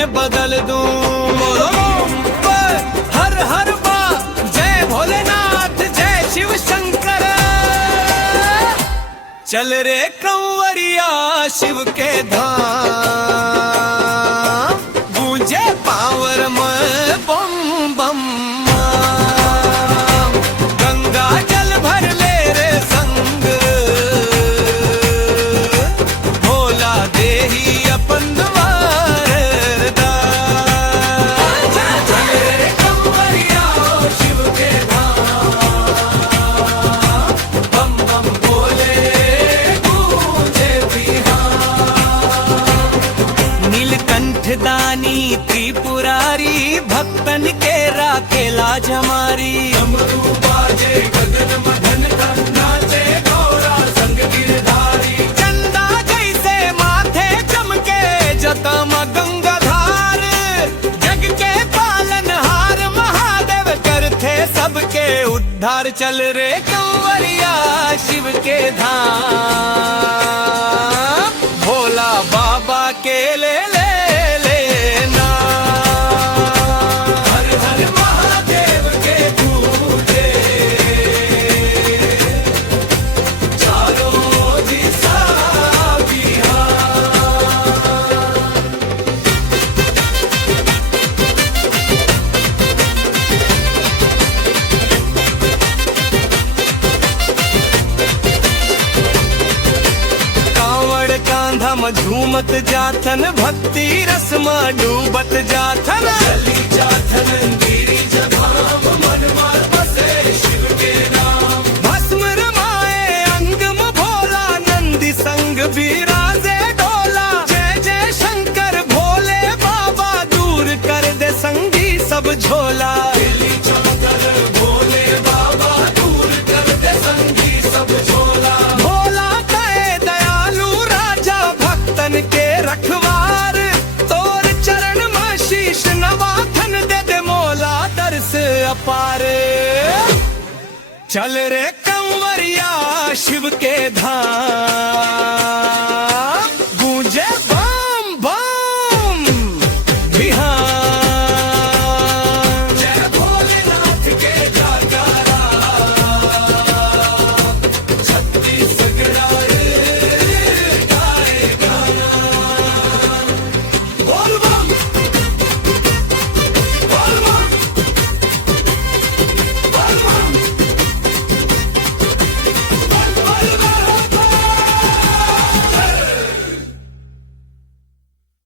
में बदल दूं। बोलो हर हर बा, जय भोलेनाथ, जय शिव शंकर। चल रे कंवरिया शिव के धाम, गूंजे पावर में बम बम। गंगा जल भर ले रे संग, भोला देही अपन द्वार दा। चल रे कंवरिया शिव के धाम, बम बम बोले गूंजे बिहार। नीलकंठ दानी त्रिपुरारी, भक्तन के राखेला जमारी। डमरू बाजे गगन मदन, नाचे गौरा संग गिरधारी। चंदा जैसे माथे चमके जतम गंगाधार, जग के पालनहार महादेव करते सबके उद्धार। चल रे कंवरिया शिव के धाम, भोला बाबा के ले लेना। हर हर महादेव के पूजे, चारों दिशा बिहार। कांवड़ कांधा में झूमत जाथन, भक्ति रस में डूबत जाथन। चली जाथन गिरी जभाम, मन में बसे शिव के नाम। भस्म रमाए अंग में भोला, नंदी संग बिराजे डोला। जय जय शंकर भोले बाबा, दूर कर दे संगी सब झोला। दिल्ली चौधर भोले बाबा, दूर कर दे संगी सब झोला। भोला कहे दयालु राजा, भक्तन के रखवार। तोर चरण में शीश नवाथन, दे दे मोला दर्श अपार। चल रे कंवरिया शिव के धाम,